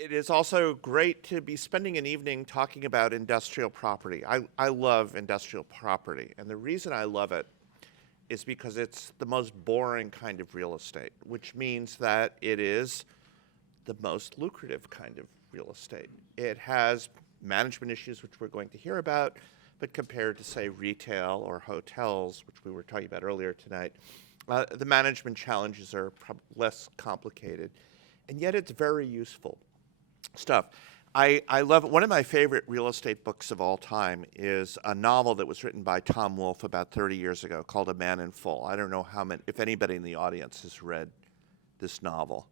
it is also great to be spending an evening talking about industrial property. I love industrial property, and the reason I love it is because it's the most boring kind of real estate, which means that it is the most lucrative kind of real estate. It has management issues, which we're going to hear about, but compared to, say, retail or hotels, which we were talking about earlier tonight, the management challenges are less complicated, and yet it's very useful stuff. I love it. One of my favorite real estate books of all time is a novel that was written by Tom Wolfe about 30 years ago called A Man in Full. I don't know if anybody in the audience has read this novel.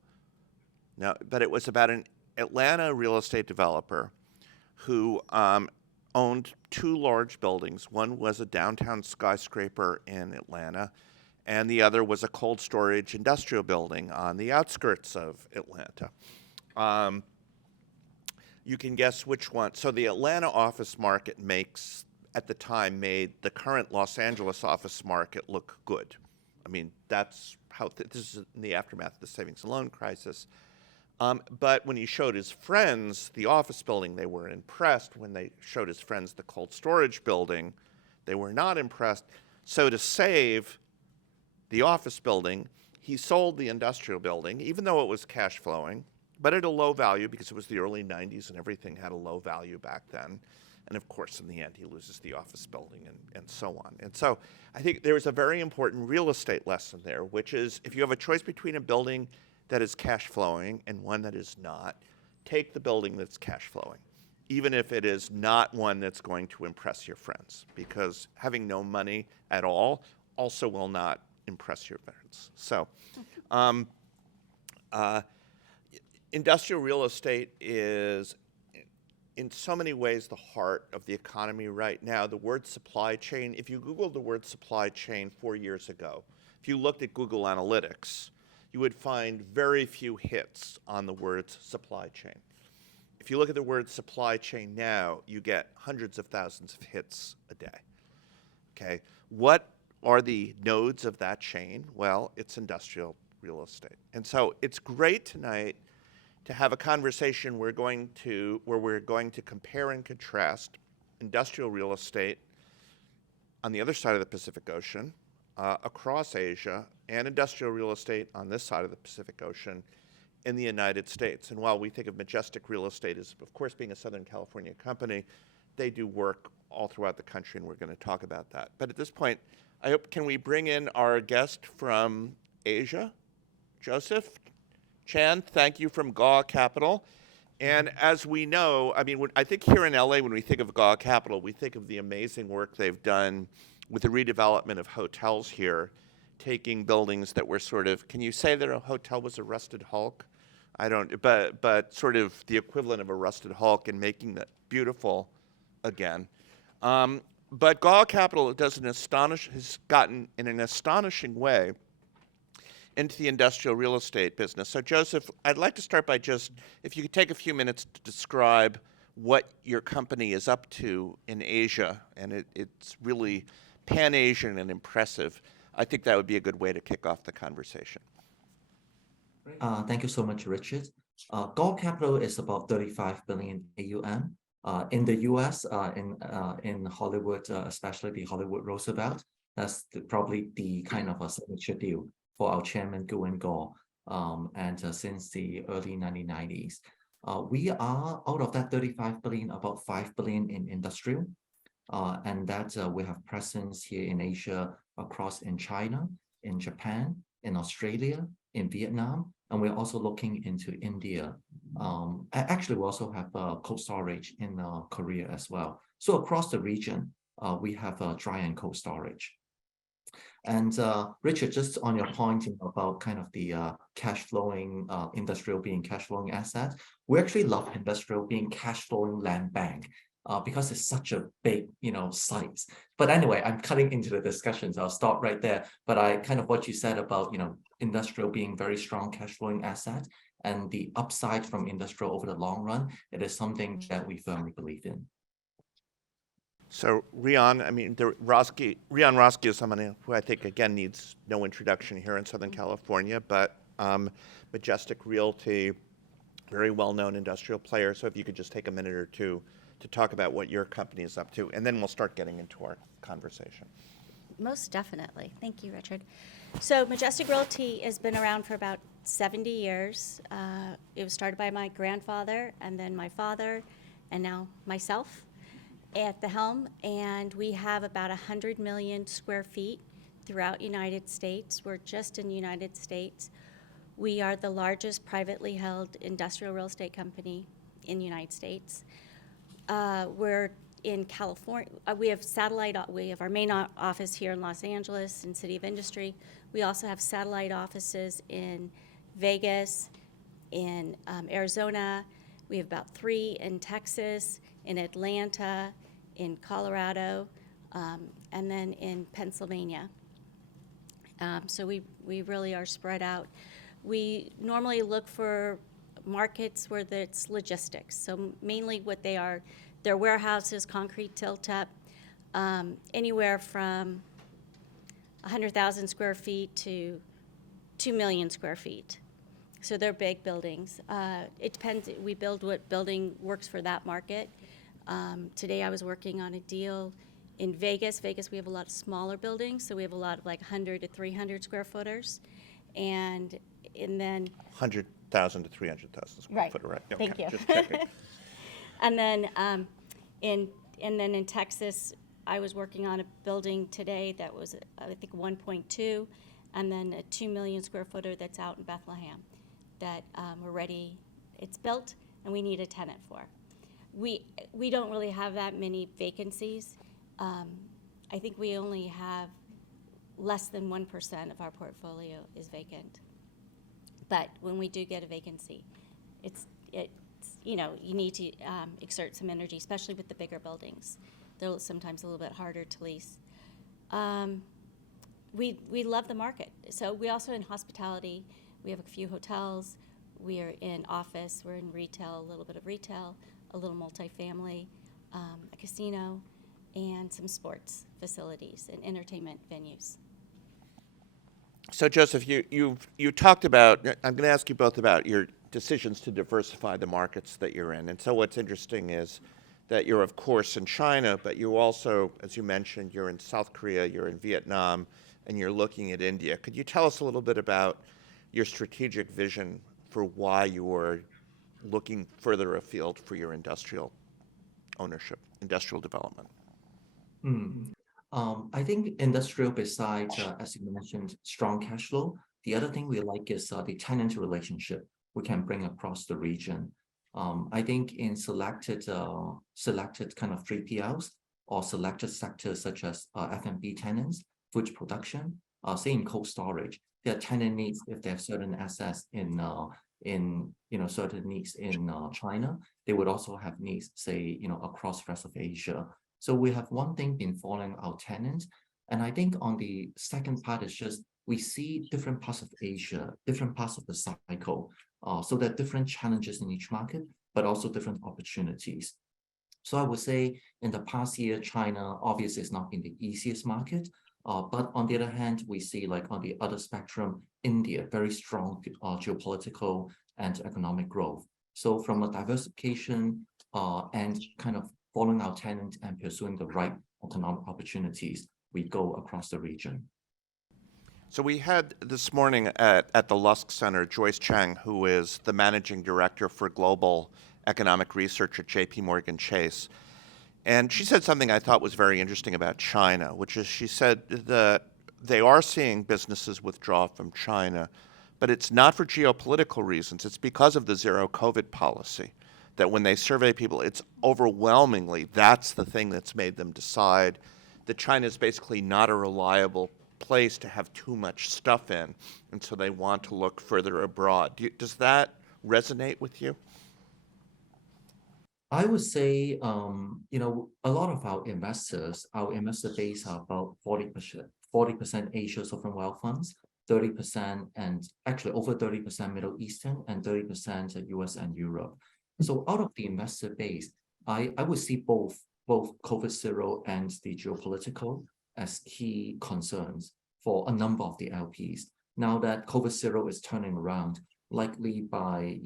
No, but it was about an Atlanta real estate developer who owned two large buildings. One was a downtown skyscraper in Atlanta, and the other was a cold storage industrial building on the outskirts of Atlanta. You can guess which one. So the Atlanta office market at the time, made the current Los Angeles office market look good. I mean, that's how, this is in the aftermath of the savings and loan crisis. But when he showed his friends the office building, they were impressed. When they showed his friends the cold storage building, they were not impressed. So to save the office building, he sold the industrial building, even though it was cash flowing, but at a low value because it was the early 90s and everything had a low value back then. And of course, in the end, he loses the office building and so on. And so I think there is a very important real estate lesson there, which is if you have a choice between a building that is cash flowing and one that is not, take the building that's cash flowing, even if it is not one that's going to impress your friends, because having no money at all also will not impress your friends. So industrial real estate is in so many ways the heart of the economy right now. The word supply chain, if you Googled the word supply chain 4 years ago, if you looked at Google Analytics, you would find very few hits on the words supply chain. If you look at the word supply chain now, you get hundreds of thousands of hits a day. Okay, what are the nodes of that chain? Well, it's industrial real estate. And so it's great tonight to have a conversation where we're going to compare and contrast industrial real estate on the other side of the Pacific Ocean, across Asia, and industrial real estate on this side of the Pacific Ocean in the United States. And while we think of Majestic Real Estate as, of course, being a Southern California company, they do work all throughout the country, and we're going to talk about that. But at this point, can we bring in our guest from Asia? Joseph Chan, thank you, from Gaw Capital. And as we know, I mean, I think here in LA, when we think of Gaw Capital, we think of the amazing work they've done with the redevelopment of hotels here, taking buildings that were sort of, can you say that a hotel was a rusted hulk? I don't, but sort of the equivalent of a rusted hulk, and making that beautiful again. But Gaw Capital has gotten in an astonishing way into the industrial real estate business. So Joseph, I'd like to start by just, if you could take a few minutes to describe what your company is up to in Asia, and it's really pan-Asian and impressive. I think that would be a good way to kick off the conversation. Thank you so much, Richard. Gaw Capital is about 35 billion AUM. In the US, in Hollywood, especially the Hollywood Roosevelt, that's probably the kind of a signature deal for our chairman, Gu and Gaw, since the early 1990s. We are, out of that 35 billion, about 5 billion in industrial, and that we have presence here in Asia, across in China, in Japan, in Australia, in Vietnam, and we're also looking into India. Actually, we also have cold storage in Korea as well. So across the region, we have dry and cold storage. And Richard, just on your point about kind of the cash flowing industrial being cash flowing asset, we actually love industrial being cash flowing land bank because it's such a big, size. But anyway, I'm cutting into the discussions. I'll stop right there. But I kind of what you said about, industrial being very strong cash flowing asset and the upside from industrial over the long run, it is something that we firmly believe in. So Reon, Reon Roski is someone who I think, again, needs no introduction here in Southern California, but Majestic Realty very well-known industrial player. So if you could just take a minute or two to talk about what your company is up to, and then we'll start getting into our conversation. Most definitely. Thank you, Richard. So Majestic Realty has been around for about 70 years. It was started by my grandfather and then my father and now myself at the helm. And we have about 100 million square feet throughout United States. We're just in the United States. We are the largest privately held industrial real estate company in the United States. We're in California. We have our main office here in Los Angeles in City of Industry. We also have satellite offices in Vegas, in Arizona. We have about 3 in Texas, in Atlanta, in Colorado, and then in Pennsylvania. So we really are spread out. We normally look for markets where it's logistics. So mainly what they are, they're warehouses, concrete tilt-up, anywhere from 100,000 square feet to 2 million square feet. So they're big buildings. It depends. We build what building works for that market. Today I was working on a deal in Vegas. Vegas, we have a lot of smaller buildings, so we have a lot of like 100 to 300 square footers. And then 100,000 to 300,000 square Right. foot, right? Thank you. Just checking. And then in Texas, I was working on a building today that was, I think, 1.2, and then a 2 million square footer that's out in Bethlehem that we're ready. It's built, and we need a tenant for. We don't really have that many vacancies. I think we only have less than 1% of our portfolio is vacant. But when we do get a vacancy, it's you need to exert some energy, especially with the bigger buildings. They're sometimes a little bit harder to lease. We love the market. So we also in hospitality. We have a few hotels. We are in office. We're in retail, a little bit of retail, a little multifamily, a casino, and some sports facilities and entertainment venues. So Joseph, you talked about, I'm going to ask you both about your decisions to diversify the markets that you're in. And so what's interesting is that you're, of course, in China, but you also, as you mentioned, you're in South Korea, you're in Vietnam, and you're looking at India. Could you tell us a little bit about your strategic vision for why you are looking further afield for your industrial ownership, industrial development? I think industrial, besides, as you mentioned, strong cash flow, the other thing we like is the tenant relationship we can bring across the region. I think in selected kind of 3PLs or selected sectors such as F&B tenants, food production, say in cold storage, their tenant needs, if they have certain assets in certain needs in China, they would also have needs, say, across rest of Asia. So we have one thing been following our tenants. And I think on the second part is just we see different parts of Asia, different parts of the cycle. So there are different challenges in each market, but also different opportunities. So I would say in the past year, China obviously has not been the easiest market. But on the other hand, we see like on the other spectrum, India, very strong geopolitical and economic growth. So from a diversification and kind of following our tenant and pursuing the right economic opportunities, we go across the region. So we had this morning at the Lusk Center, Joyce Chang, who is the managing director for global economic research at JP Morgan Chase. And she said something I thought was very interesting about China, which is she said that they are seeing businesses withdraw from China, but it's not for geopolitical reasons. It's because of the zero COVID policy, that when they survey people, it's overwhelmingly, that's the thing that's made them decide that China is basically not a reliable place to have too much stuff in, and so they want to look further abroad. Does that resonate with you? I would say, a lot of our investor base are about 40% Asia sovereign wealth funds, 30% and actually over 30% Middle Eastern and 30% US and Europe. So out of the investor base, I would see both COVID zero and the geopolitical as key concerns for a number of the LPs. Now that COVID zero is turning around, likely by,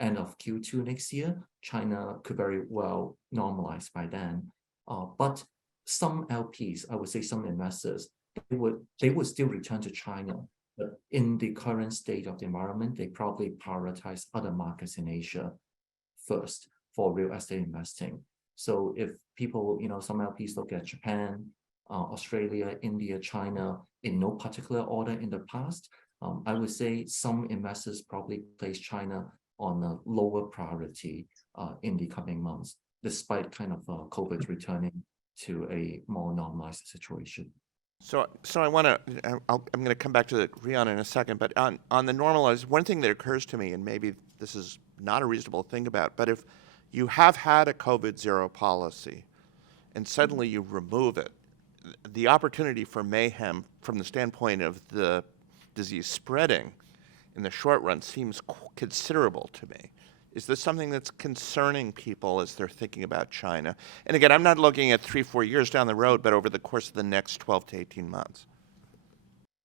end of Q2 next year, China could very well normalize by then. But some LPs, I would say some investors, they would still return to China. But in the current state of the environment, they probably prioritize other markets in Asia first for real estate investing. So if people, some LPs look at Japan, Australia, India, China in no particular order in the past, I would say some investors probably place China on a lower priority in the coming months, despite kind of COVID returning to a more normalized situation. So I want to. I'm going to come back to the Reon in a second, but on the normalized, one thing that occurs to me, and maybe this is not a reasonable thing about, but if you have had a COVID zero policy, and suddenly you remove it, the opportunity for mayhem from the standpoint of the disease spreading in the short run seems considerable to me. Is this something that's concerning people as they're thinking about China? And again, I'm not looking at 3-4 years down the road, but over the course of the next 12 to 18 months.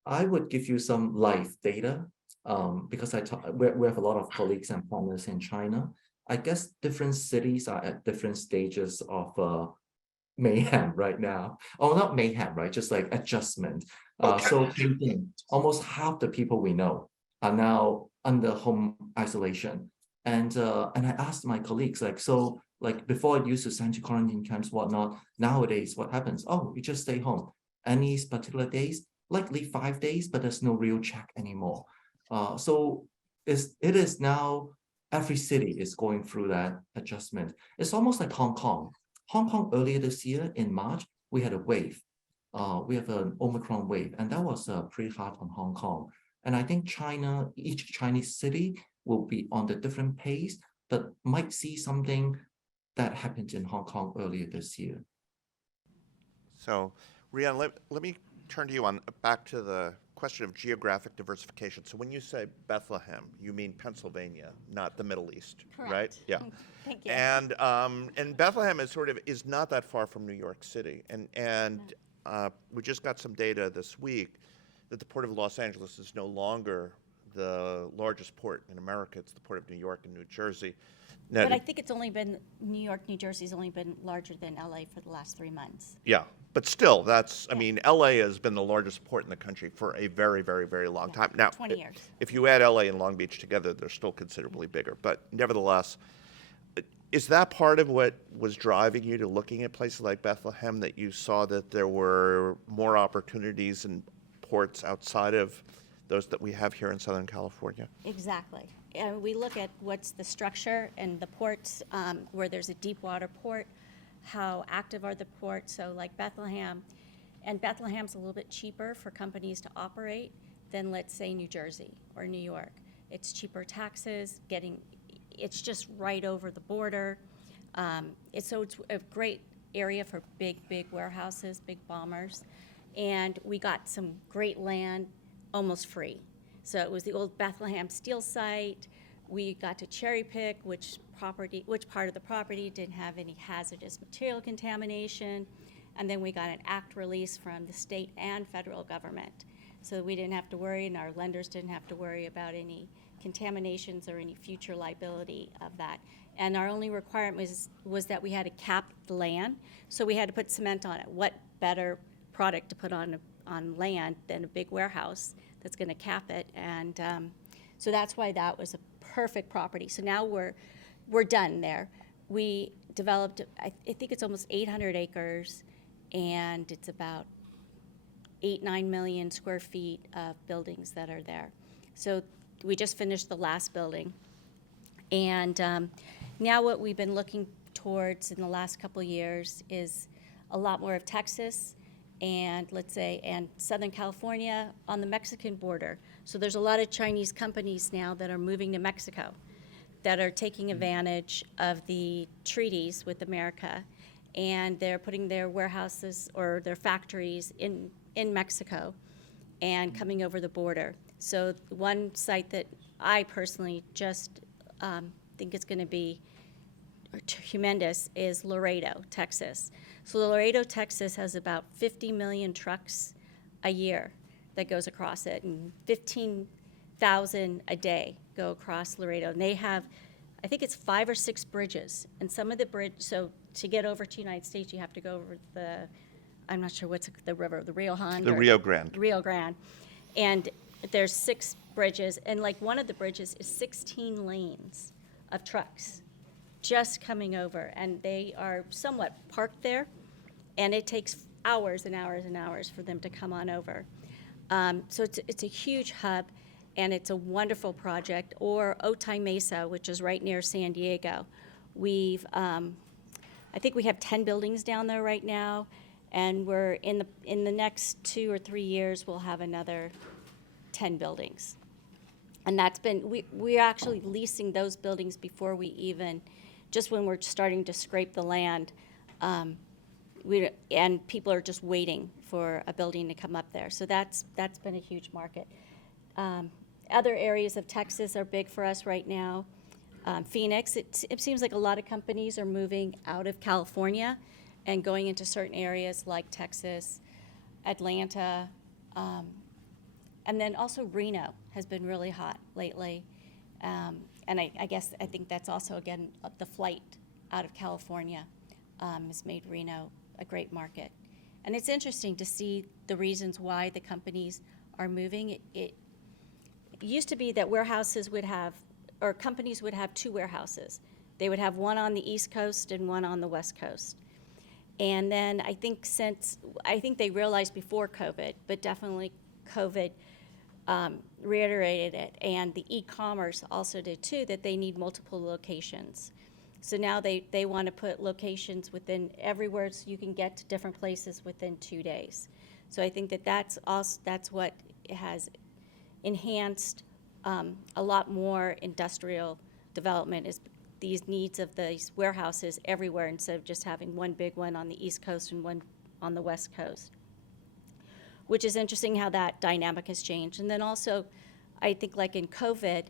I would give you some live data because we have a lot of colleagues and partners in China. I guess different cities are at different stages of mayhem right now. Oh, not mayhem, right? Just like adjustment. So almost half the people we know are now under home isolation. And I asked my colleagues, like before it used to send to quarantine camps, whatnot. Nowadays, what happens? Oh, you just stay home. Any particular days? Likely 5 days, but there's no real check anymore. So it is now every city is going through that adjustment. It's almost like Hong Kong. Hong Kong earlier this year in March, we had a wave. We have an Omicron wave, and that was pretty hard on Hong Kong. And I think each Chinese city will be on the different pace, but might see something that happened in Hong Kong earlier this year. So, Reon, let me turn to you back to the question of geographic diversification. So when you say Bethlehem, you mean Pennsylvania, not the Middle East, Correct. right? Yeah. Thank you. And Bethlehem is not that far from New York City, and we just got some data this week that the Port of Los Angeles is no longer the largest port in America. It's the Port of New York and New Jersey. Now, But I think it's only been, New York, New Jersey's only been larger than LA for the last 3 months. yeah, but still, I mean, LA has been the largest port in the country for a very, very, very long time. Now, 20 years. If you add LA and Long Beach together, they're still considerably bigger. But nevertheless, is that part of what was driving you to looking at places like Bethlehem, that you saw that there were more opportunities in ports outside of those that we have here in Southern California? Exactly. And we look at what's the structure and the ports, where there's a deep water port, how active are the ports. So like Bethlehem, and Bethlehem's a little bit cheaper for companies to operate than, let's say, New Jersey or New York. It's cheaper taxes, it's just right over the border. It's a great area for big warehouses, big bombers. And we got some great land almost free. So it was the old Bethlehem steel site. We got to cherry pick which part of the property didn't have any hazardous material contamination. And then we got an act release from the state and federal government. So we didn't have to worry, and our lenders didn't have to worry about any contaminations or any future liability of that. And our only requirement was that we had to cap the land. So we had to put cement on it. What better product to put on land than a big warehouse that's going to cap it? And so that's why that was a perfect property. So now we're done there. We developed, I think it's almost 800 acres, and it's about 8-9 million square feet of buildings that are there. So we just finished the last building. And now what we've been looking towards in the last couple of years is a lot more of Texas and Southern California on the Mexican border. So there's a lot of Chinese companies now that are moving to Mexico, that are taking advantage of the treaties with America, and they're putting their warehouses or their factories in Mexico and coming over the border. So one site that I personally just think is going to be tremendous is Laredo, Texas. So Laredo, Texas has about 50 million trucks a year that goes across it, and 15 1,000 a day go across Laredo. And they have, I think it's 5 or 6 bridges. And some of the so to get over to the United States, you have to go over I'm not sure what's the river, the Reon? The Rio Grande. Rio Grande. And there's 6 bridges, and like one of the bridges is 16 lanes of trucks just coming over, and they are somewhat parked there, and it takes hours and hours and hours for them to come on over. So it's a huge hub, and it's a wonderful project. Or Otay Mesa, which is right near San Diego. I think we have 10 buildings down there right now, and we're in the next 2 or 3 years we'll have another 10 buildings. And that's been, we're actually leasing those buildings before we even, just when we're starting to scrape the land, and people are just waiting for a building to come up there. So that's been a huge market. Other areas of Texas are big for us right now. Phoenix, it seems like a lot of companies are moving out of California and going into certain areas like Texas, Atlanta, and then also Reno has been really hot lately. And I think that's also, again, the flight out of California has made Reno a great market. And it's interesting to see the reasons why the companies are moving. It used to be that warehouses would have, or companies would have 2 warehouses. They would have one on the East Coast and one on the West Coast. And then I think they realized before COVID, but definitely COVID reiterated it, and the e-commerce also did too, that they need multiple locations. So now they want to put locations within everywhere, so you can get to different places within 2 days. So I think that's what has enhanced a lot more industrial development, is these needs of these warehouses everywhere instead of just having one big one on the East Coast and one on the West Coast, which is interesting how that dynamic has changed. And then also, I think like in COVID,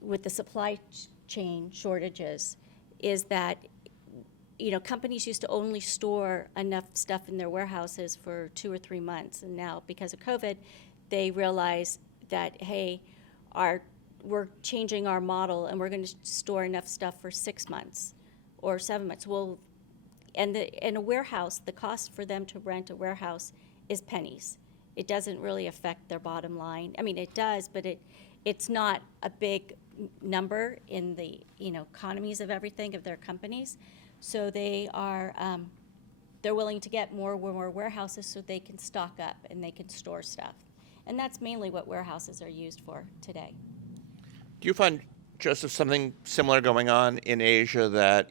with the supply chain shortages, is that, companies used to only store enough stuff in their warehouses for 2 or 3 months. And now, because of COVID, they realize that, hey, we're changing our model and we're going to store enough stuff for 6 months or 7 months. Well, and in a warehouse, the cost for them to rent a warehouse is pennies. It doesn't really affect their bottom line. I mean, it does, but it's not a big number in the economies of everything of their companies. So they are they're willing to get more warehouses so they can stock up and they can store stuff. And that's mainly what warehouses are used for today. Do you find, Joseph, something similar going on in Asia, that,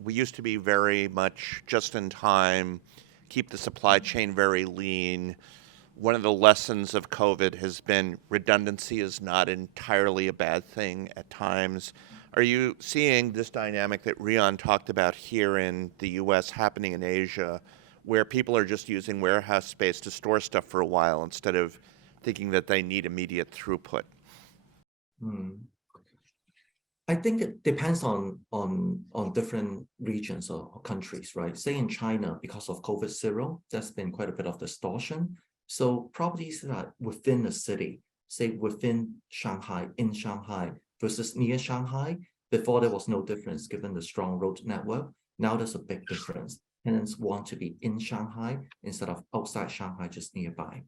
we used to be very much just in time, keep the supply chain very lean? One of the lessons of COVID has been redundancy is not entirely a bad thing at times. Are you seeing this dynamic that Reon talked about here in the U.S. happening in Asia, where people are just using warehouse space to store stuff for a while instead of thinking that they need immediate throughput? I think it depends on different regions or countries, right? Say in China, because of COVID zero, there's been quite a bit of distortion. So properties that are within the city, say within Shanghai, in Shanghai versus near Shanghai, before there was no difference given the strong road network. Now there's a big difference. Tenants want to be in Shanghai instead of outside Shanghai, just nearby.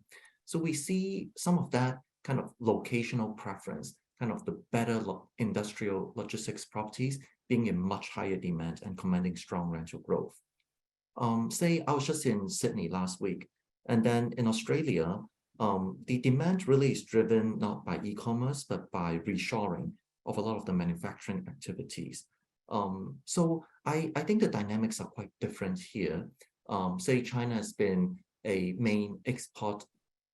So we see some of that kind of locational preference, kind of the better industrial logistics properties being in much higher demand and commanding strong rental growth. Say I was just in Sydney last week, and then in Australia, the demand really is driven not by e-commerce, but by reshoring of a lot of the manufacturing activities. So I think the dynamics are quite different here. Say China has been a main export,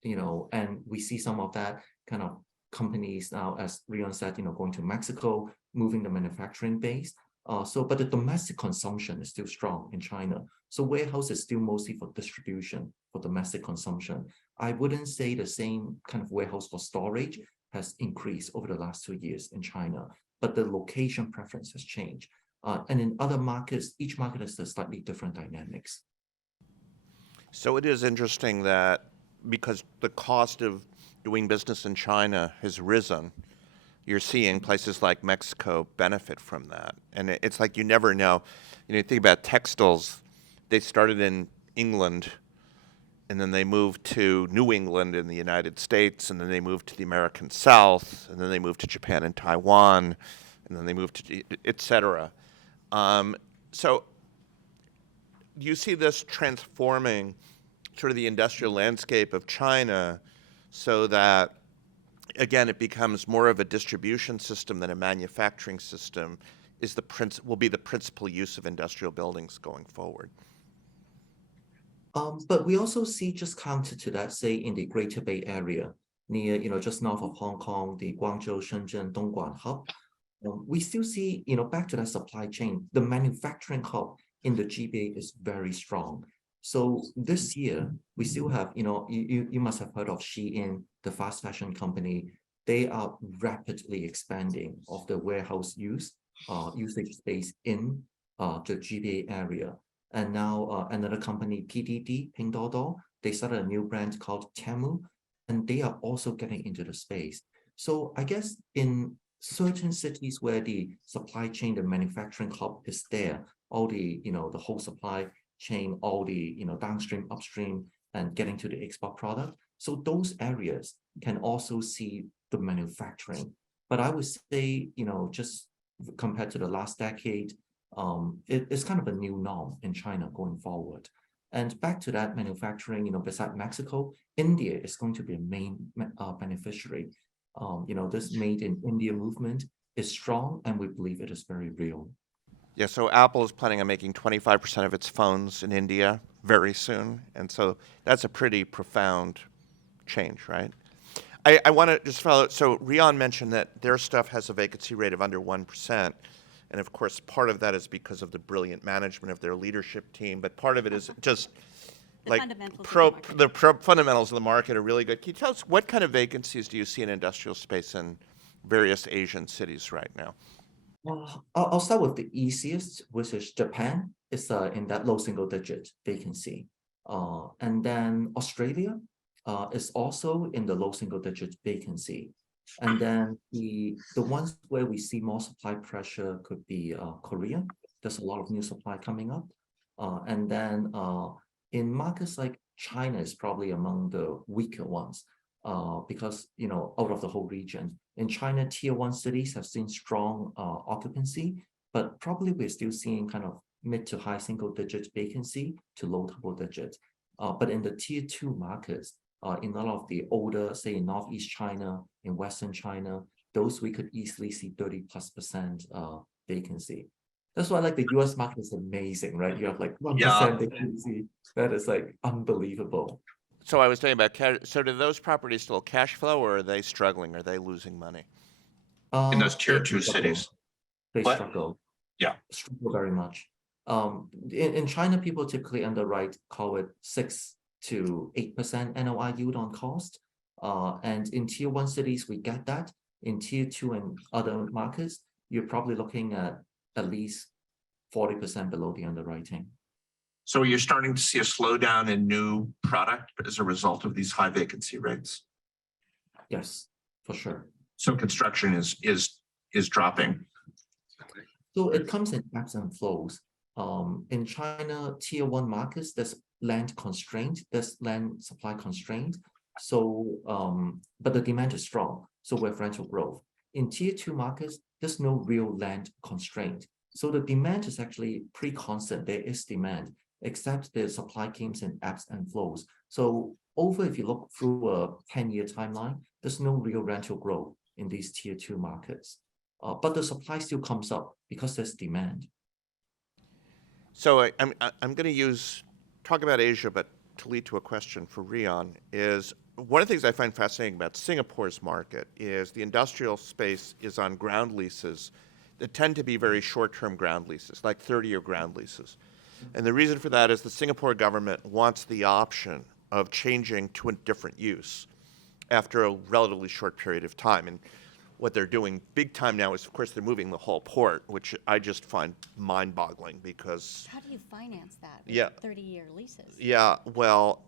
and we see some of that kind of companies now, as Reon said, going to Mexico, moving the manufacturing base. But the domestic consumption is still strong in China. So warehouse is still mostly for distribution, for domestic consumption. I wouldn't say the same kind of warehouse for storage has increased over the last 2 years in China, but the location preference has changed. And in other markets, each market has a slightly different dynamics. So it is interesting that because the cost of doing business in China has risen, you're seeing places like Mexico benefit from that. And it's like you never know. You think about textiles, they started in England, and then they moved to New England in the United States, and then they moved to the American South, and then they moved to Japan and Taiwan, and then they moved to, et cetera. So you see this transforming sort of the industrial landscape of China so that, again, it becomes more of a distribution system than a manufacturing system will be the principal use of industrial buildings going forward. But we also see just counter to that, say in the Greater Bay Area, near, just north of Hong Kong, the Guangzhou, Shenzhen, Dongguan hub, we still see, back to that supply chain, the manufacturing hub in the GBA is very strong. So this year, we still have, you must have heard of Shein, the fast fashion company. They are rapidly expanding of the warehouse usage space in the GBA area. And now another company, PDD, Pinduoduo, they started a new brand called Temu, and they are also getting into the space. So I guess in certain cities where the supply chain, the manufacturing hub is there, all the, the whole supply chain, all the, downstream, upstream, and getting to the export product. So those areas can also see the manufacturing. But I would say, just compared to the last decade, it's kind of a new norm in China going forward. And back to that manufacturing, beside Mexico, India is going to be a main beneficiary. This Made in India movement is strong, and we believe it is very real. Yeah, so Apple is planning on making 25% of its phones in India very soon. And so that's a pretty profound change, right? I want to just follow. So Reon mentioned that their stuff has a vacancy rate of under 1%. And of course, part of that is because of the brilliant management of their leadership team. But part of it is just The like fundamentals of the fundamentals of the market are really good. Can you tell us what kind of vacancies do you see in industrial space in various Asian cities right now? I'll start with the easiest, which is Japan. It's in that low single digit vacancy. And then Australia is also in the low single digit vacancy. And then the ones where we see more supply pressure could be Korea. There's a lot of new supply coming up. And then in markets like China is probably among the weaker ones because, out of the whole region. In China, tier 1 cities have seen strong occupancy, but probably we're still seeing kind of mid to high single digit vacancy to low double digit. But in the tier 2 markets, in a lot of the older, say in Northeast China, in Western China, those we could easily see 30+% vacancy. That's why like the US market is amazing, right? You have like 1% vacancy. That is like unbelievable. So I was talking about so do those properties still cash flow, or are they struggling? Are they losing money? In those tier They 2 struggle. cities. They What? struggle. Yeah. Struggle very much. In China, people typically underwrite, call it 6 to 8% NOI yield on cost. And in tier 1 cities, we get that. In tier 2 and other markets, you're probably looking at least 40% below the underwriting. So you're starting to see a slowdown in new product as a result of these high vacancy rates. Yes, for sure. So construction is dropping. So it comes in ebbs and flows. In China, tier 1 markets, there's land constraint, there's land supply constraint. So, but the demand is strong. So we have rental growth. In tier 2 markets, there's no real land constraint. So the demand is actually pretty constant. There is demand, except the supply comes in ebbs and flows. So if you look through a 10-year timeline, there's no real rental growth in these tier 2 markets. But the supply still comes up because there's demand. So I'm going to talk about Asia, but to lead to a question for Reon is one of the things I find fascinating about Singapore's market is the industrial space is on ground leases that tend to be very short-term ground leases, like 30-year ground leases. And the reason for that is the Singapore government wants the option of changing to a different use after a relatively short period of time. And what they're doing big time now is, of course, they're moving the whole port, which I just find mind-boggling because... How do you finance that? Yeah. 30-year leases? Yeah, well,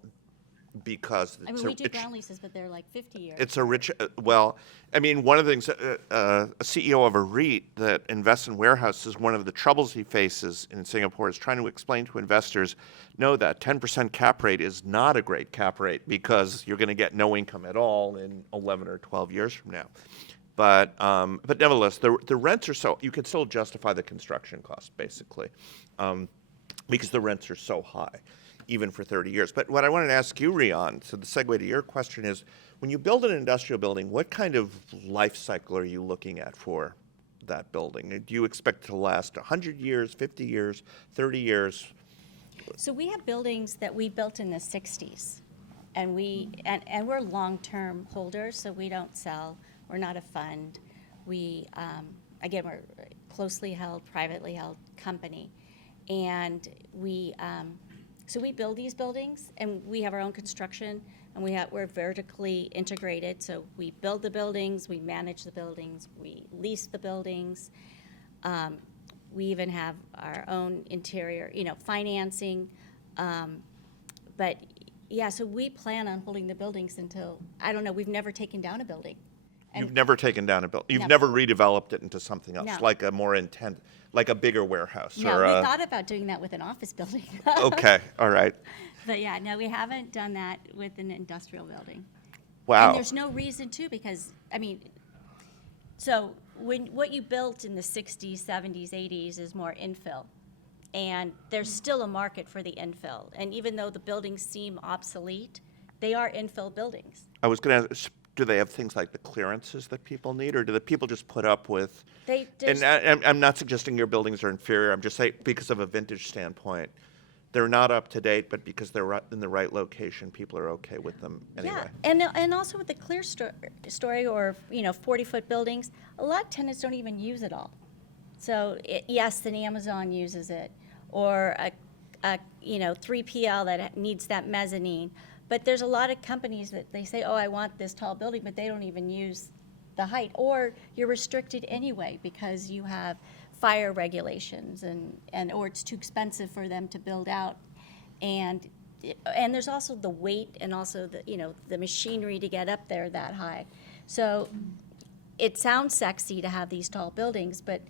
because I mean, we do ground leases, but they're like 50 years. it's a rich, well, I mean, one of the things, a CEO of a REIT that invests in warehouses, one of the troubles he faces in Singapore is trying to explain to investors, no, that 10% cap rate is not a great cap rate because you're going to get no income at all in 11 or 12 years from now. But nevertheless, the rents are so, you can still justify the construction cost, basically, because the rents are so high, even for 30 years. But what I wanted to ask you, Reon, so the segue to your question is, when you build an industrial building, what kind of life cycle are you looking at for that building? Do you expect it to last 100 years, 50 years, 30 years? So we have buildings that we built in the 60s, and we're long-term holders, so we don't sell. We're not a fund. We, again, we're a closely held, privately held company. And so we build these buildings, and we have our own construction, and we're vertically integrated. So we build the buildings, we manage the buildings, we lease the buildings. We even have our own interior, financing. But yeah, so we plan on holding the buildings until, I don't know, we've never taken down a building. You've never taken down a building. You've Never. never redeveloped it into something else, No. like a more intense, like a bigger warehouse. No, or we thought about doing that with an office building. Okay, all right. But yeah, no, we haven't done that with an industrial building. Wow. And there's no reason to, because, I mean, so what you built in the 60s, 70s, 80s is more infill. And there's still a market for the infill. And even though the buildings seem obsolete, they are infill buildings. I was going to, do they have things like the clearances that people need, or do the people just put up with? And I'm not suggesting your buildings are inferior. I'm just saying because of a vintage standpoint, they're not up to date, but because they're in the right location, people are okay with them anyway. Yeah, and also with the clear story or 40-foot buildings, a lot of tenants don't even use it all. So yes, an Amazon uses it, or a 3PL that needs that mezzanine. But there's a lot of companies that they say, oh, I want this tall building, but they don't even use the height. Or you're restricted anyway because you have fire regulations or it's too expensive for them to build out. And there's also the weight and also the machinery to get up there that high. So it sounds sexy to have these tall buildings, but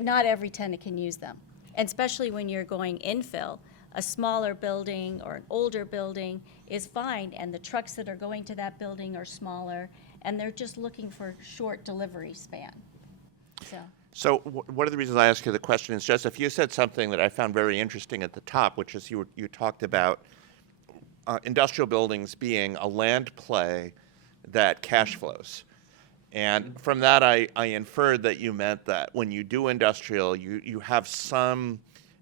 not every tenant can use them. And especially when you're going infill. A smaller building or an older building is fine, and the trucks that are going to that building are smaller, and they're just looking for short delivery span. So one of the reasons I ask you the question is, Joseph, you said something that I found very interesting at the top, which is you talked about industrial buildings being a land play that cash flows. And from that, I inferred that you meant that when you do industrial, you have some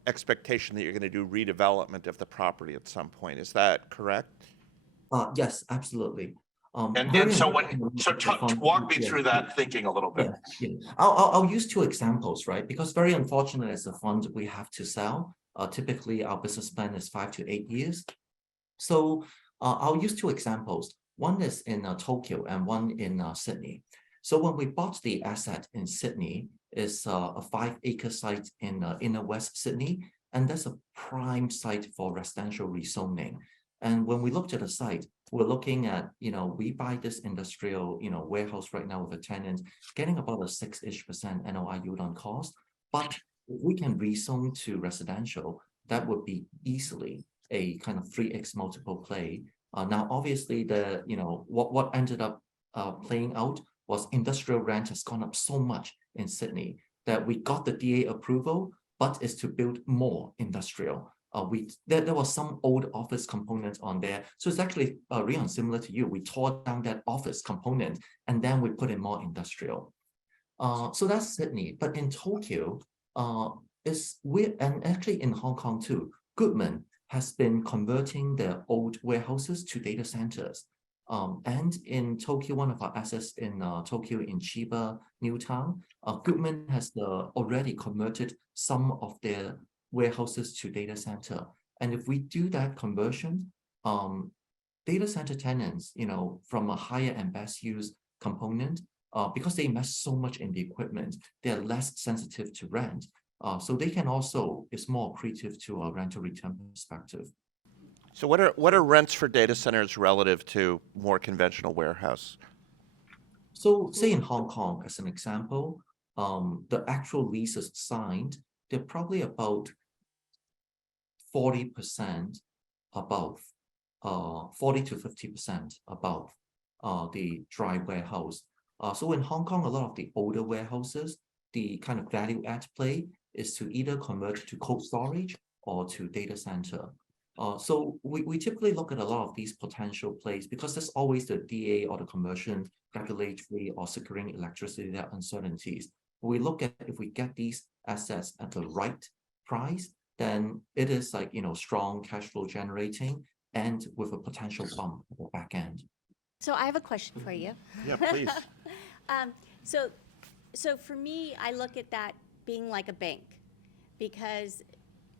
expectation that you're going to do redevelopment of the property at some point. Is that correct? Yes, absolutely. And so walk me through that thinking a little bit. Yeah. I'll use two examples, right? Because very unfortunately, as a fund, we have to sell. Typically, our business plan is 5 to 8 years. So I'll use two examples. One is in Tokyo and one in Sydney. So when we bought the asset in Sydney, it's a 5-acre site in inner West Sydney, and that's a prime site for residential rezoning. And when we looked at the site, we're looking at, we buy this industrial, warehouse right now with a tenant, getting about a 6-ish% NOI yield on cost. But if we can rezone to residential, that would be easily a kind of 3x multiple play. Now, obviously, what ended up playing out was industrial rent has gone up so much in Sydney that we got the DA approval, but is to build more industrial. There was some old office components on there. So it's actually, Reon, similar to you. We tore down that office component and then we put in more industrial. So that's Sydney. But in Tokyo, and actually in Hong Kong too, Goodman has been converting their old warehouses to data centers. And in Tokyo, one of our assets in Tokyo in Chiba, Newtown, Goodman has already converted some of their warehouses to data center. And if we do that conversion, data center tenants, from a higher and best use component, because they invest so much in the equipment, they're less sensitive to rent. So they can also, it's more accretive to a rental return perspective. So what are rents for data centers relative to more conventional warehouse? So say in Hong Kong, as an example, the actual leases signed, they're probably about 40% above, 40 to 50% above the dry warehouse. So in Hong Kong, a lot of the older warehouses, the kind of value add play is to either convert to cold storage or to data center. So we typically look at a lot of these potential plays because there's always the DA or the conversion, regulatory or securing electricity, there are uncertainties. We look at if we get these assets at the right price, then it is like, strong cash flow generating and with a potential bump at the back end. So I have a question for you. Yeah, please. So for me, I look at that being like a bank, because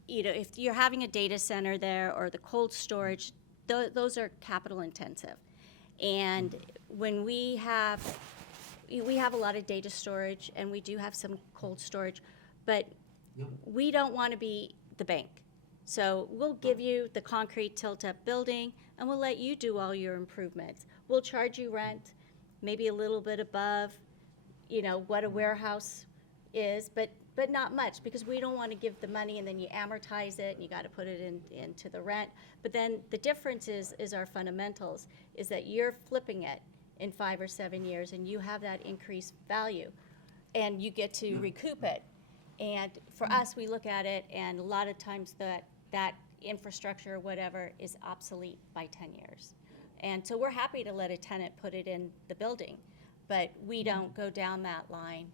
if you're having a data center there or the cold storage, those are capital intensive. And when we have a lot of data storage and we do have some cold storage, but we don't want to be the bank. So we'll give you the concrete tilt-up building and we'll let you do all your improvements. We'll charge you rent, maybe a little bit above, what a warehouse is, but not much, because we don't want to give the money and then you amortize it and you got to put it into the rent. But then the difference is our fundamentals, is that you're flipping it in 5 or 7 years and you have that increased value and you get to recoup it. And for us, we look at it, and a lot of times that infrastructure or whatever is obsolete by 10 years. And so we're happy to let a tenant put it in the building, but we don't go down that line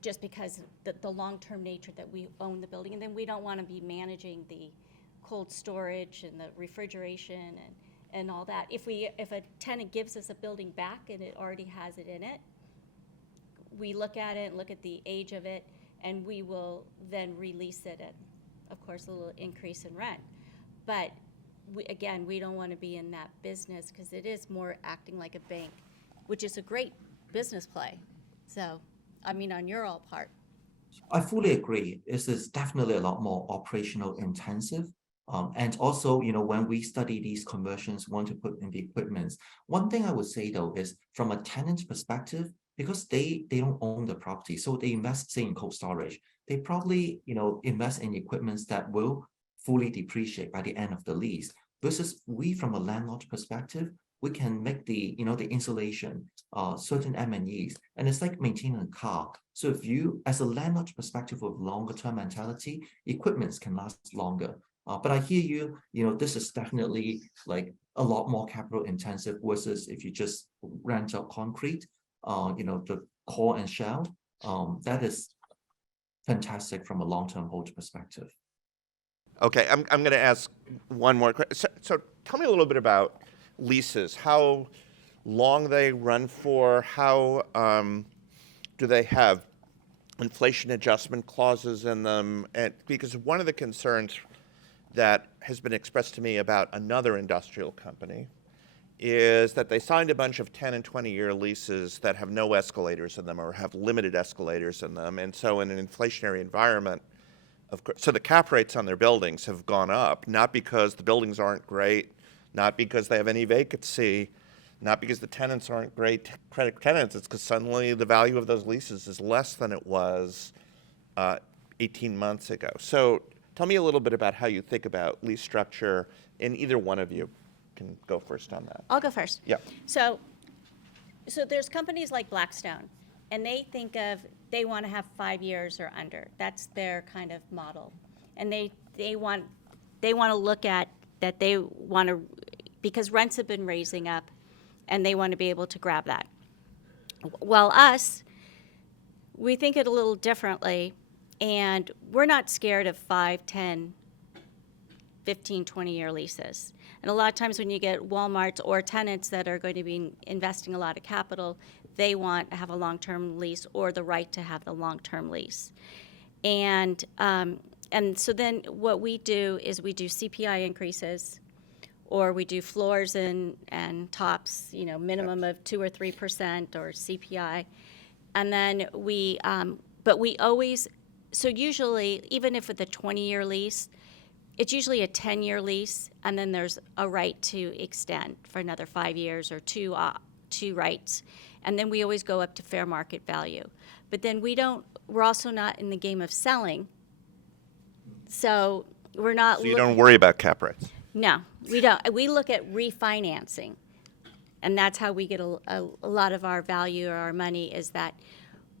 just because the long-term nature that we own the building. And then we don't want to be managing the cold storage and the refrigeration and all that. If a tenant gives us a building back and it already has it in it, we look at it and look at the age of it, and we will then release it at, of course, a little increase in rent. But we don't want to be in that business because it is more acting like a bank, which is a great business play. So, on your all part. I fully agree. This is definitely a lot more operational intensive. And also, when we study these conversions, want to put in the equipments, one thing I would say though is from a tenant's perspective, because they don't own the property, so they invest, say, in cold storage. They probably, invest in equipments that will fully depreciate by the end of the lease. Versus we, from a landlord perspective, we can make the, the insulation, certain M&Es, and it's like maintaining a car. So if you, as a landlord perspective with longer term mentality, equipments can last longer. But I hear you, this is definitely like a lot more capital intensive versus if you just rent out concrete, the core and shell. That is fantastic from a long-term hold perspective. Okay, I'm going to ask one more question. So tell me a little bit about leases, how long they run for, how do they have inflation adjustment clauses in them? And because one of the concerns that has been expressed to me about another industrial company is that they signed a bunch of 10 and 20-year leases that have no escalators in them or have limited escalators in them. And so in an inflationary environment, of course, so the cap rates on their buildings have gone up, not because the buildings aren't great, not because they have any vacancy, not because the tenants aren't great credit tenants. It's because suddenly the value of those leases is less than it was 18 months ago. So tell me a little bit about how you think about lease structure, and either one of you can go first on that. I'll go first. Yeah. So there's companies like Blackstone, and they want to have 5 years or under. That's their kind of model, and they want to look at that. They want to, because rents have been raising up, and they want to be able to grab that. Well, we think it a little differently, and we're not scared of 5, 10, 15, 20-year leases. And a lot of times when you get Walmarts or tenants that are going to be investing a lot of capital, they want to have a long-term lease or the right to have the long-term lease. And so then what we do is we do CPI increases, or we do floors and tops, minimum of 2 or 3% or CPI. And then but we always, so usually, even if with a 20-year lease, it's usually a 10-year lease, and then there's a right to extend for another 5 years or two rights. And then we always go up to fair market value. But then we're also not in the game of selling. So we're not. So you don't worry about cap rates. No, we don't. We look at refinancing. And that's how we get a lot of our value or our money, is that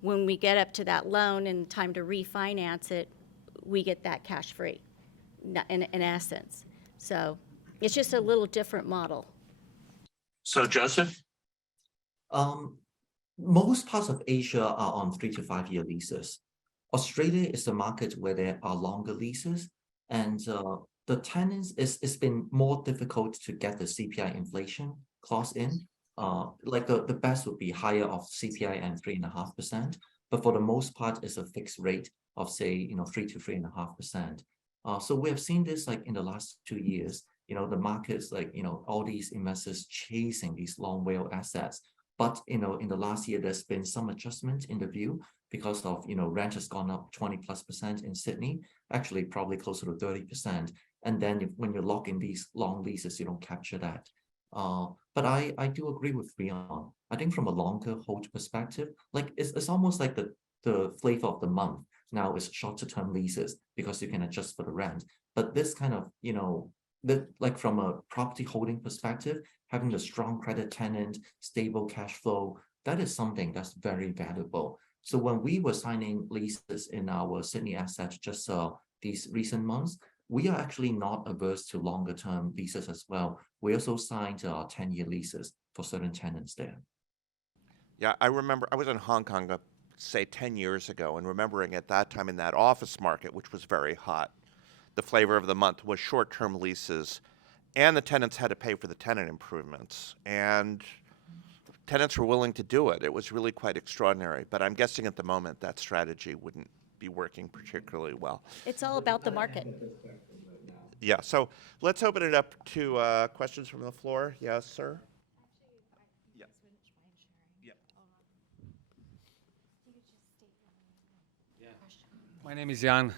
when we get up to that loan and time to refinance it, we get that cash free, in essence. So it's just a little different model. So Joseph? Most parts of Asia are on 3 to 5 year leases. Australia is the market where there are longer leases, and the tenants, it's been more difficult to get the CPI inflation clause in. Like the best would be higher of CPI and 3.5%, but for the most part, it's a fixed rate of, say, 3 to 3.5%. So we have seen this like in the last 2 years. The markets, like all these investors chasing these long WALE assets. But in the last year, there's been some adjustment in the view because of rent has gone up 20+% in Sydney, actually probably closer to 30%. And then when you lock in these long leases, you don't capture that. But I do agree with Reon. I think from a longer hold perspective, like it's almost like the flavor of the month now is shorter term leases because you can adjust for the rent. But this kind of, like from a property holding perspective, having a strong credit tenant, stable cash flow, that is something that's very valuable. So when we were signing leases in our Sydney asset just these recent months, we are actually not averse to longer term leases as well. We also signed 10-year leases for certain tenants there. Yeah, I remember I was in Hong Kong, say 10 years ago, and remembering at that time in that office market, which was very hot, the flavor of the month was short-term leases, and the tenants had to pay for the tenant improvements, and tenants were willing to do it. It was really quite extraordinary, but I'm guessing at the moment that strategy wouldn't be working particularly well. It's all about the market. Yeah, so let's open it up to questions from the floor. Yes, sir? Yeah. My name is Jan.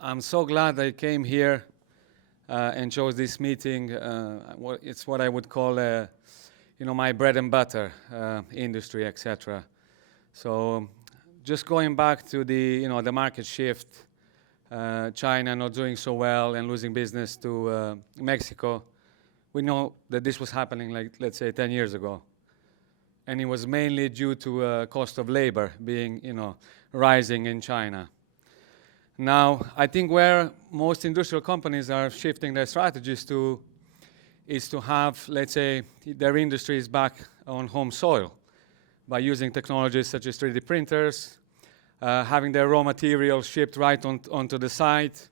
I'm so glad I came here and chose this meeting. It's what I would call, my bread and butter industry, etc. So just going back to the market shift, China not doing so well and losing business to Mexico, we know that this was happening, like, let's say 10 years ago. And it was mainly due to cost of labor being, rising in China. Now, I think where most industrial companies are shifting their strategies to is to have, let's say, their industries back on home soil by using technologies such as 3D printers, having their raw materials shipped right onto the site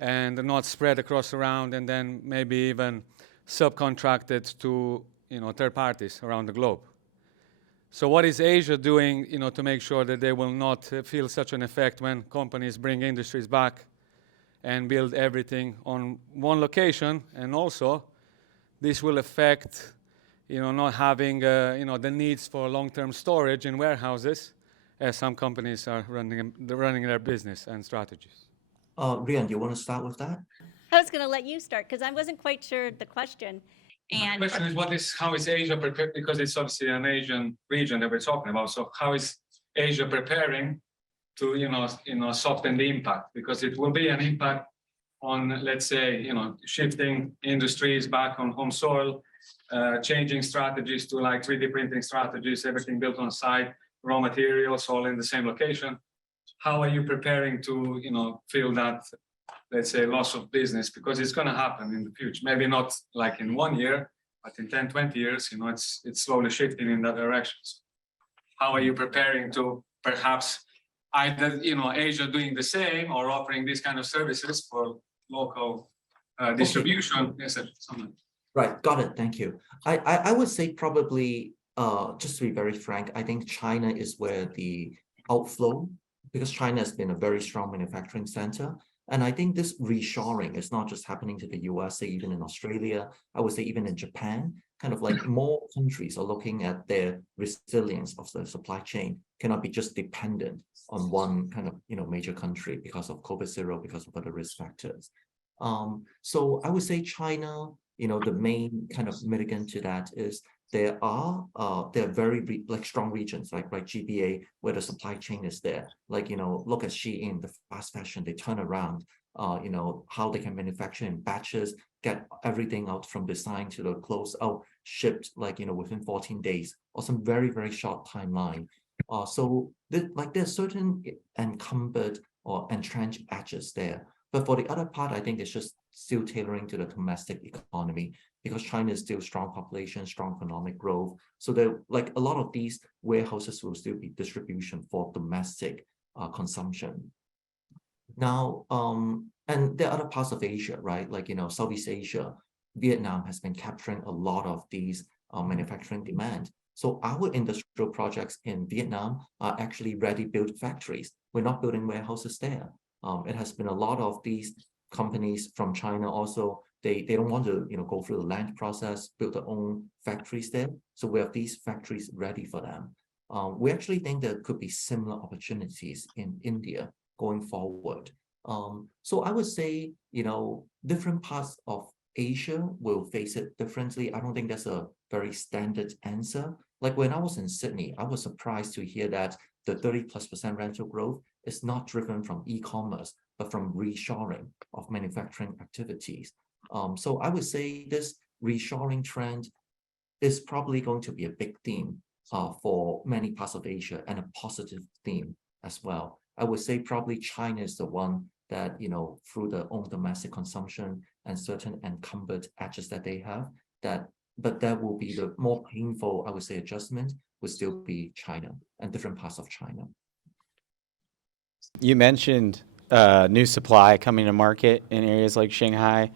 and not spread across around, and then maybe even subcontracted to third parties around the globe. So what is Asia doing to make sure that they will not feel such an effect when companies bring industries back and build everything on one location? And also this will affect not having the needs for long-term storage in warehouses, as some companies are running their business and strategies. Reon, you want to start with that? I was going to let you start because I wasn't quite sure the question. And the question is, how is Asia prepared? Because it's obviously an Asian region that we're talking about. So how is Asia preparing to, soften the impact? Because it will be an impact on, let's say, shifting industries back on home soil, changing strategies to like 3D printing strategies, everything built on site, raw materials all in the same location. How are you preparing to, feel that, let's say, loss of business? Because it's going to happen in the future. Maybe not like in 1 year, but in 10, 20 years, it's slowly shifting in that direction. So how are you preparing to perhaps either, Asia doing the same or offering these kind of services for local distribution? Yes, sir. Right, got it. Thank you. I would say probably, just to be very frank, I think China is where the outflow, because China has been a very strong manufacturing center. And I think this reshoring is not just happening to the US, even in Australia, I would say even in Japan, kind of like more countries are looking at their resilience of the supply chain, cannot be just dependent on one kind of, major country because of COVID-0, because of other risk factors. So I would say China, the main kind of mitigant to that is there are very like strong regions like GBA where the supply chain is there. Like, look at Shein, the fast fashion, they turn around, how they can manufacture in batches, get everything out from design to the close out, shipped like, within 14 days or some very, very short timeline. So there's certain encumbered or entrenched edges there. But for the other part, I think it's just still tailoring to the domestic economy because China is still strong population, strong economic growth. So there, like a lot of these warehouses will still be distribution for domestic consumption. Now, and there are other parts of Asia, right? Like, Southeast Asia, Vietnam has been capturing a lot of these manufacturing demand. So our industrial projects in Vietnam are actually ready-built factories. We're not building warehouses there. It has been a lot of these companies from China also, they don't want to go through the land process, build their own factories there. So we have these factories ready for them. We actually think there could be similar opportunities in India going forward. So I would say, different parts of Asia will face it differently. I don't think there's a very standard answer. Like when I was in Sydney, I was surprised to hear that the 30+% rental growth is not driven from e-commerce, but from reshoring of manufacturing activities. So I would say this reshoring trend is probably going to be a big theme for many parts of Asia and a positive theme as well. I would say probably China is the one that, through their own domestic consumption and certain encumbered edges that they have, but that will be the more painful, I would say, adjustment would still be China and different parts of China. You mentioned new supply coming to market in areas like Shanghai.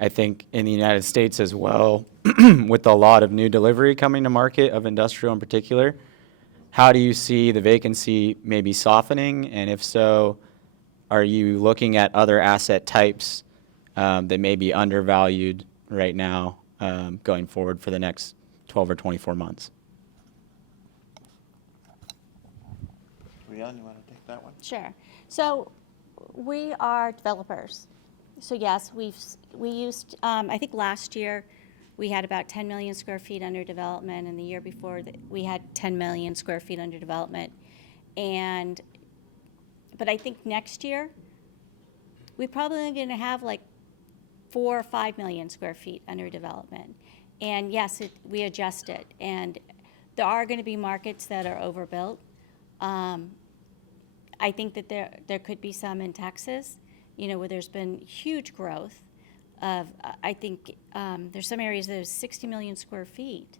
I think in the United States as well, with a lot of new delivery coming to market of industrial in particular. How do you see the vacancy maybe softening? And if so, are you looking at other asset types that may be undervalued right now going forward for the next 12 or 24 months? Reon, you want to take that one? Sure. So we are developers. So yes, we used, I think last year we had about 10 million square feet under development, and the year before we had 10 million square feet under development. But I think next year we're probably going to have like 4 or 5 million square feet under development. And yes, we adjust it. And there are going to be markets that are overbuilt. I think that there could be some in Texas, where there's been huge growth of, I think there's some areas that there's 60 million square feet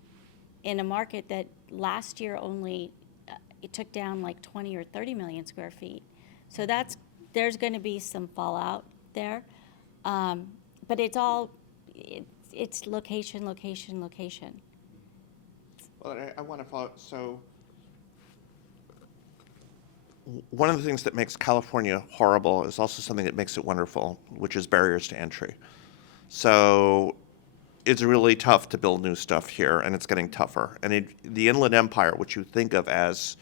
in a market that last year only, it took down like 20 or 30 million square feet. So there's going to be some fallout there. But it's location, location, location. Well, I want to follow. So one of the things that makes California horrible is also something that makes it wonderful, which is barriers to entry. So it's really tough to build new stuff here, and it's getting tougher. And the Inland Empire, which you think of as,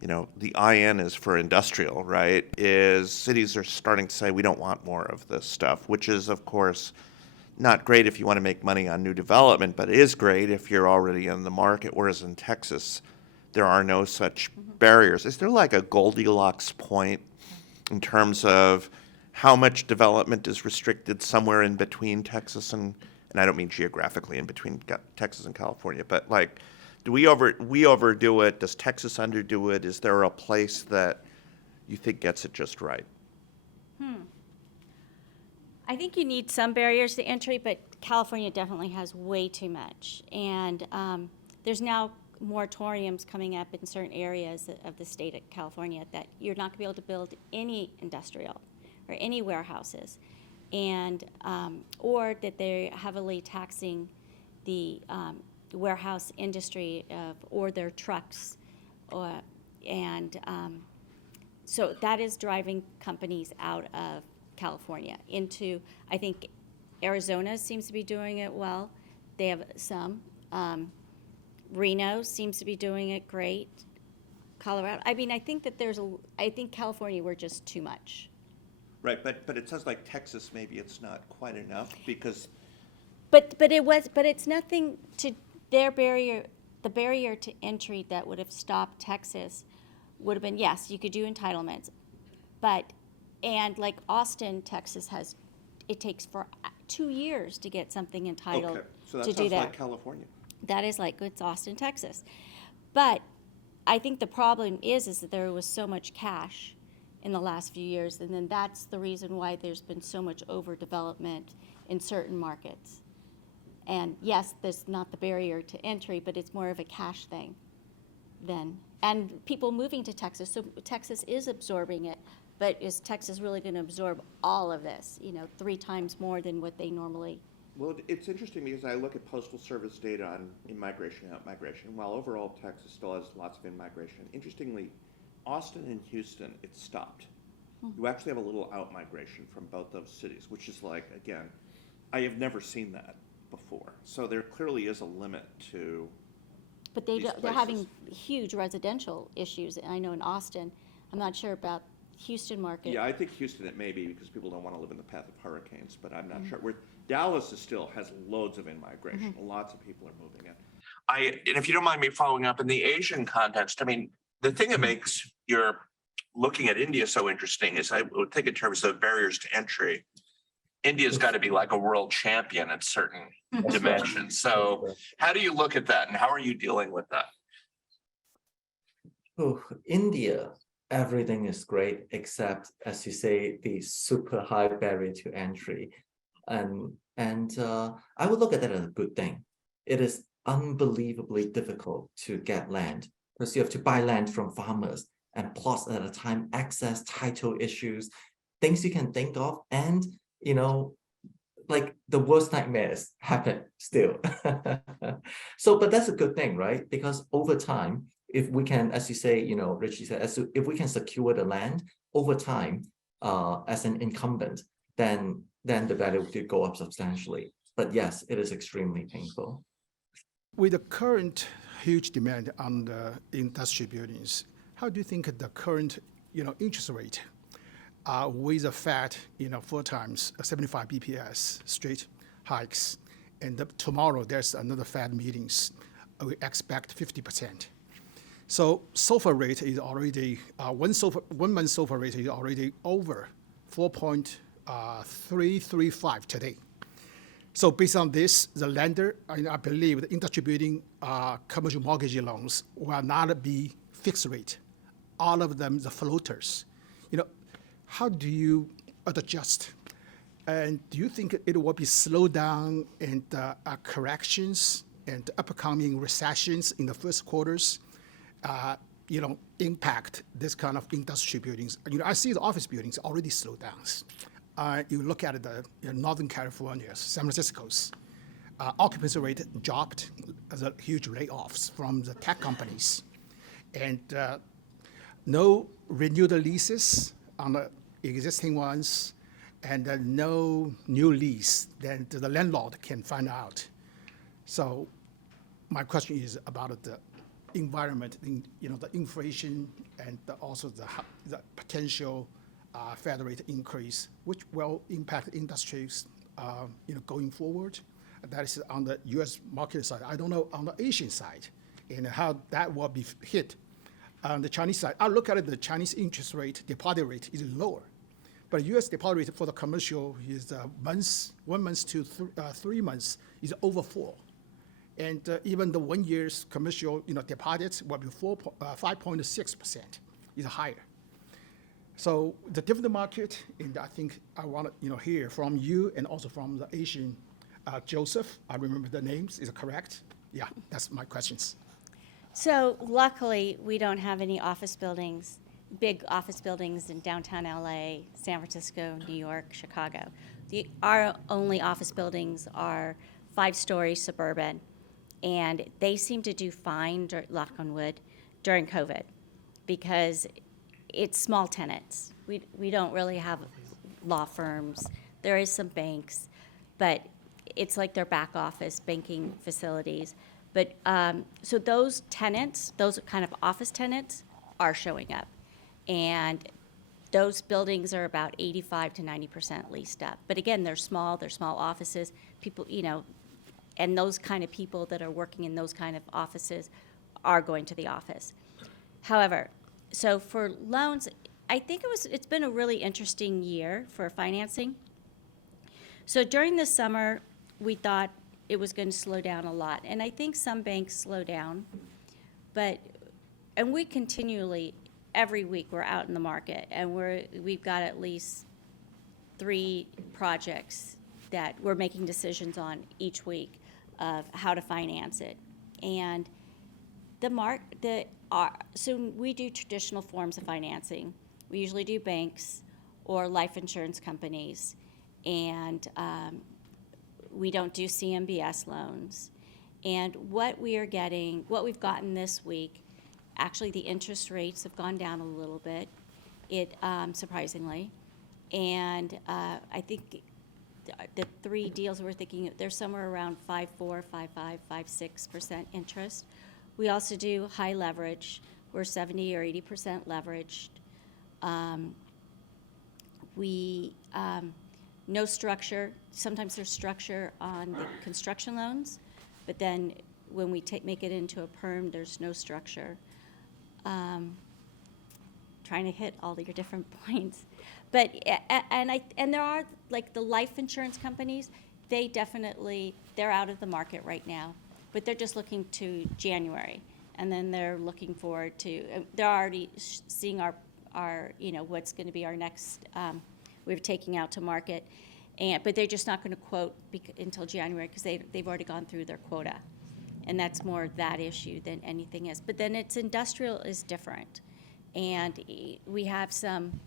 the IN is for industrial, right, is cities are starting to say, we don't want more of this stuff, which is, of course, not great if you want to make money on new development, but it is great if you're already in the market, whereas in Texas, there are no such barriers. Is there like a Goldilocks point in terms of how much development is restricted somewhere in between Texas and I don't mean geographically in between Texas and California, but like, do we overdo it? Does Texas underdo it? Is there a place that you think gets it just right? I think you need some barriers to entry, but California definitely has way too much. And there's now moratoriums coming up in certain areas of the state of California that you're not going to be able to build any industrial or any warehouses, and or that they're heavily taxing the warehouse industry or their trucks, so that is driving companies out of California into, I think, Arizona seems to be doing it well. They have some. Reno seems to be doing it great. Colorado. I mean, I think that I think California, we're just too much. Right, but it sounds like Texas, maybe it's not quite enough because, But it's nothing to their barrier. The barrier to entry that would have stopped Texas would have been, yes, you could do entitlements, and like Austin, Texas it takes for 2 years to get something entitled okay, so that to do sounds that. like California. That is like it's Austin, Texas. But I think the problem is that there was so much cash in the last few years, and then that's the reason why there's been so much overdevelopment in certain markets. And yes, there's not the barrier to entry, but it's more of a cash thing then. And people moving to Texas, so Texas is absorbing it, but is Texas really going to absorb all of this, 3 times more than what they normally? Well, it's interesting because I look at Postal Service data on in-migration, out-migration. While overall Texas still has lots of in-migration, interestingly, Austin and Houston, it stopped. You actually have a little out-migration from both those cities, which is like, again, I have never seen that before. So there clearly is a limit to, But these they're having places. huge residential issues. I know in Austin, I'm not sure about Houston market. yeah, I think Houston it may be because people don't want to live in the path of hurricanes, but I'm not sure. Dallas still has loads of in-migration. Lots of people are moving in. And if you don't mind me following up in the Asian context, I mean, the thing that makes your looking at India so interesting is I would think in terms of barriers to entry, India's got to be like a world champion at certain dimensions. So how do you look at that and how are you dealing with that? Oh, India, everything is great except, as you say, the super high barrier to entry. And I would look at that as a good thing. It is unbelievably difficult to get land because you have to buy land from farmers and plots at a time, access, title issues, things you can think of. And, like the worst nightmares happen still. So, but that's a good thing, right? Because over time, if we can, as you say, Richie said, if we can secure the land over time, as an incumbent, then the value could go up substantially. But yes, it is extremely painful. With the current huge demand on the industrial buildings, how do you think the current, interest rate with the Fed, 4 times 75 BPS straight hikes, and tomorrow there's another Fed meetings, we expect 50%. So SOFR rate is already 1 month SOFR rate is already over 4.335 today. So based on this, the lender, I believe the industry building commercial mortgage loans will not be fixed rate. All of them the floaters. How do you adjust? And do you think it will be slowdown and corrections and upcoming recessions in the first quarters, impact this kind of industry buildings? I see the office buildings already slow down. You look at the Northern California, San Francisco's occupancy rate dropped as a huge layoffs from the tech companies, and no renewed leases on the existing ones, and no new lease that the landlord can find out. So my question is about the environment, the inflation, and also the potential Fed rate increase, which will impact industries, going forward. That is on the U.S. market side. I don't know on the Asian side, and how that will be hit. On the Chinese side, I look at it, the Chinese interest rate, deposit rate is lower, but U.S. deposit rate for the commercial is 1 month to 3 months is over 4, and even the 1 year's commercial deposits will be 5.6% is higher. So the dividend market, and I think I want to hear from you and also from the Asian Joseph. I remember the names. Is it correct? Yeah, that's my questions. So luckily, we don't have any office buildings, big office buildings in downtown LA, San Francisco, New York, Chicago. Our only office buildings are 5-story suburban, and they seem to do fine, knock on wood, during COVID, because it's small tenants. We don't really have law firms. There is some banks, but it's like their back office banking facilities. But so those tenants, those kind of office tenants, are showing up, and those buildings are about 85 to 90% leased up. But again, they're small offices, people, and those kind of people that are working in those kind of offices are going to the office. However, so for loans, I think it's been a really interesting year for financing. So during the summer, we thought it was going to slow down a lot, and I think some banks slow down, and we continually, every week, we're out in the market, and we've got at least 3 projects that we're making decisions on each week of how to finance it. And so we do traditional forms of financing. We usually do banks or life insurance companies, and we don't do CMBS loans. And what we've gotten this week, actually the interest rates have gone down a little bit, surprisingly. And I think the 3 deals we're thinking, they're somewhere around 5.4, 5.5, 5.6% interest. We also do high leverage. We're 70 or 80% leveraged. No structure. Sometimes there's structure on the construction loans, but then when we make it into a perm, there's no structure. Trying to hit all your different points, but and there are, like, the life insurance companies. They're out of the market right now, but they're just looking to January, and then they're looking forward to. They're already seeing our what's going to be our next. We're taking out to market, but they're just not going to quote until January because they've already gone through their quota, and that's more that issue than anything else. But then industrial is different, and we have some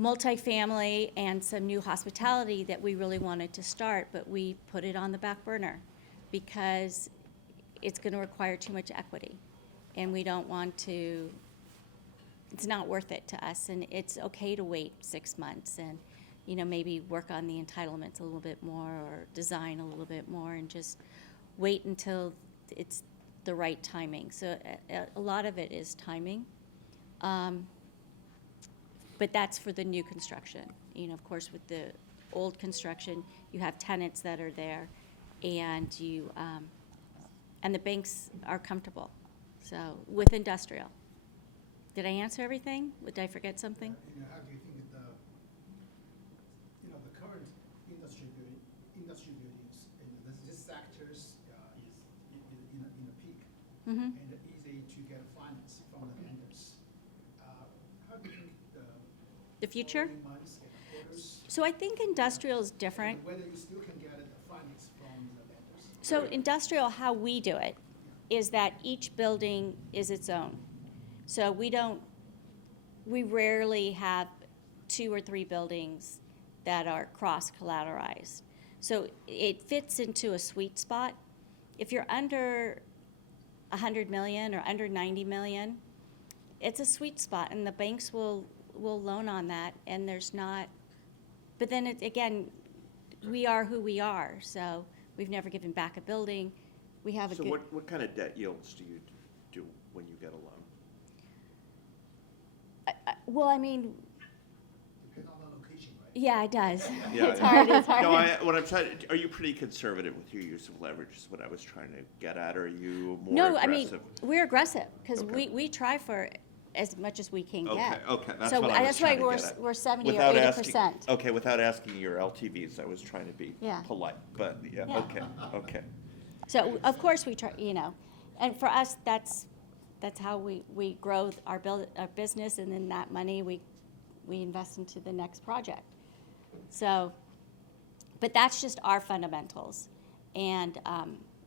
multifamily and some new hospitality that we really wanted to start, but we put it on the back burner because it's going to require too much equity, and we don't want to. It's not worth it to us, and it's okay to wait 6 months and, maybe work on the entitlements a little bit more or design a little bit more and just wait until it's the right timing. So a lot of it is timing, but that's for the new construction. Of course, with the old construction, you have tenants that are there, and and the banks are comfortable. So with industrial. Did I answer everything? Did I forget something? How do you think the current industry buildings in this sectors is in a peak, Mm-hmm. and easy to get finance from the lenders? How do you think The future? following months and quarters, So I think industrial is different. whether you still can get the finance from the lenders? So industrial, how we do it, is that each building is its own. So we rarely have 2 or 3 buildings that are cross-collateralized. So it fits into a sweet spot. If you're under 100 million or under 90 million, it's a sweet spot, and the banks will loan on that, and there's not, but then again, we are who we are, so we've never given back a building. We have a So good. what kind of debt yields do you do when you get a loan? Well, I mean, Depends on the location, right? yeah, it does. Yeah, It's hard, it's hard. No, what I'm trying, are you pretty conservative with your use of leverage is what I was trying to get at, or are you more No, aggressive? I mean, we're aggressive, because Okay. we try for as much as we can get. Okay, that's So what I was that's why trying to get at. we're 70 or Without 80%. Okay, without asking your LTVs, I was trying to be Yeah. polite, but, yeah, Yeah. okay. So of course we try, and for us, that's how we grow our business, and then that money we invest into the next project. So, but that's just our fundamentals, and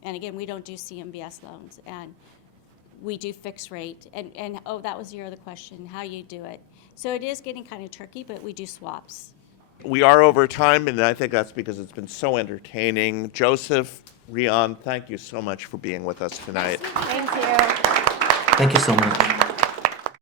again, we don't do CMBS loans, and we do fixed rate, and that was your other question, how you do it. So it is getting kind of tricky, but we do swaps. We are over time, and I think that's because it's been so entertaining. Joseph, Reon, thank you so much for being with us tonight. Thank you. Thank you so much.